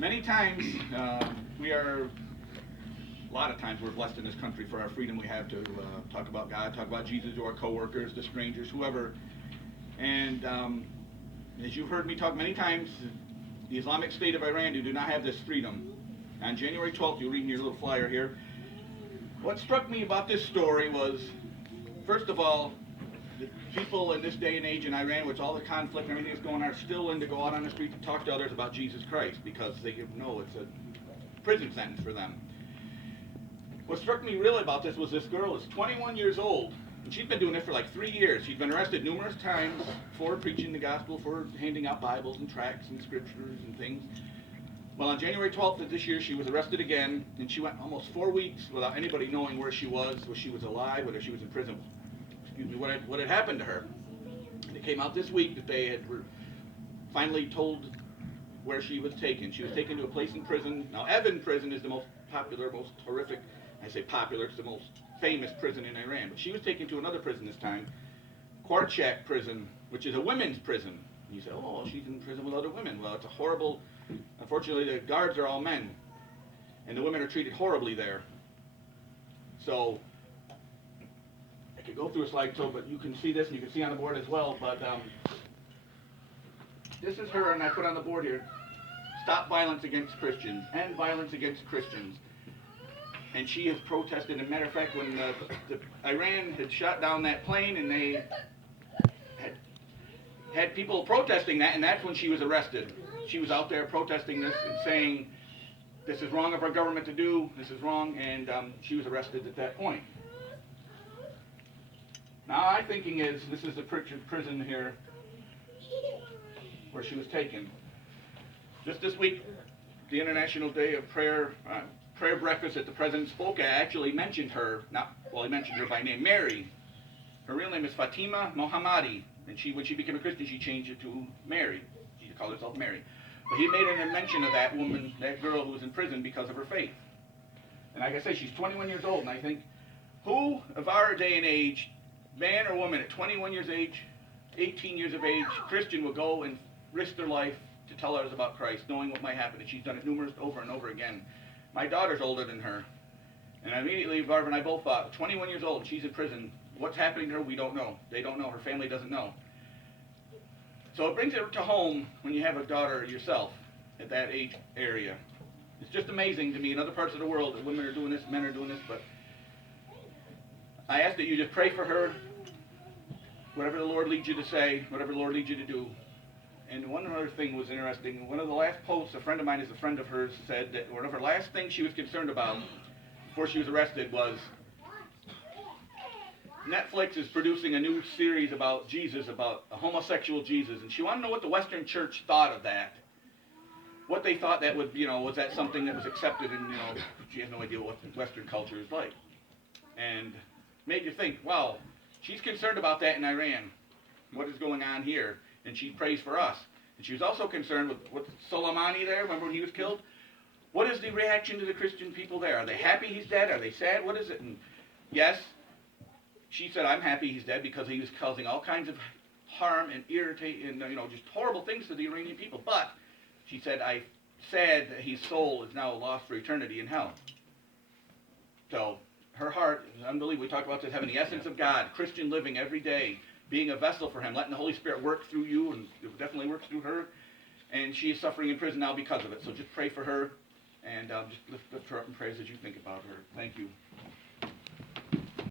Many times, a lot of times we're blessed in this country for our freedom we have to talk about God, talk about Jesus to our coworkers, to strangers, whoever. And as you've heard me talk many times, the Islamic State of Iran do not have this freedom. On January 12th, you'll read in your little flyer here, what struck me about this story was, first of all, the people in this day and age in Iran, with all the conflict and everything that's going on, are still willing to go out on the street to talk to others about Jesus Christ because they know it's a prison sentence for them. What struck me really about this was this girl is 21 years old, and she's been doing it for like 3 years. She's been arrested numerous times for preaching the gospel, for handing out Bibles and tracts and scriptures and things. Well, on January 12th of this year, she was arrested again, and she went almost 4 weeks without anybody knowing where she was alive, whether she was in prison. What had happened to her. And it came out this week that they were finally told where she was taken. She was taken to a place in prison. Now, Evin prison is the most popular, most horrific, I say popular, it's the most famous prison in Iran. But she was taken to another prison this time, Quarchak prison, which is a women's prison. And you say, oh, she's in prison with other women. Well, it's a horrible, unfortunately, the guards are all men. And the women are treated horribly there. So, I could go through a slideshow, but you can see this, and you can see on the board as well. But this is her, and I put on the board here, stop violence against Christians, end violence against Christians. And she has protested. As a matter of fact, when Iran had shot down that plane, and they had people protesting that, and that's when she was arrested. She was out there protesting this and saying, this is wrong of our government to do, this is wrong, and she was arrested at that point. Now, my thinking is, this is the prison here where she was taken. Just this week, the International Day of Prayer breakfast that the President spoke at, actually mentioned her, he mentioned her by name, Mary. Her real name is Fatemeh Mohammadi, and when she became a Christian, she changed it to Mary. She called herself Mary. But he made a mention of that woman, that girl who was in prison because of her faith. And like I say, she's 21 years old, and I think, who of our day and age, man or woman at 21 years age, 18 years of age, Christian, will go and risk their life to tell others about Christ, knowing what might happen. And she's done it over and over again. My daughter's older than her. And immediately, Barbara and I both thought, 21 years old, she's in prison. What's happening to her, we don't know. They don't know. Her family doesn't know. So it brings it to home when you have a daughter yourself at that age area. It's just amazing to me in other parts of the world that women are doing this, men are doing this, but I ask that you just pray for her, whatever the Lord leads you to say, whatever the Lord leads you to do. And one other thing was interesting. One of the last posts, a friend of mine is a friend of hers, said that one of her last things she was concerned about before she was arrested was Netflix is producing a new series about Jesus, about a homosexual Jesus, and she wanted to know what the Western Church thought of that. What they thought that would, was that something that was accepted, and, she has no idea what Western culture is like. And made you think, wow, she's concerned about that in Iran. What is going on here? And she prays for us. And she was also concerned with Soleimani there. Remember when he was killed? What is the reaction to the Christian people there? Are they happy he's dead? Are they sad? What is it? And yes, she said, I'm happy he's dead because he was causing all kinds of harm and irritate and just horrible things to the Iranian people. But she said, I'm sad that his soul is now lost for eternity in hell. So her heart is unbelievable. We talk about this, having the essence of God, Christian living every day, being a vessel for him, letting the Holy Spirit work through you, and it definitely works through her. And she is suffering in prison now because of it. So just pray for her, and just lift her up in prayers as you think about her. Thank you.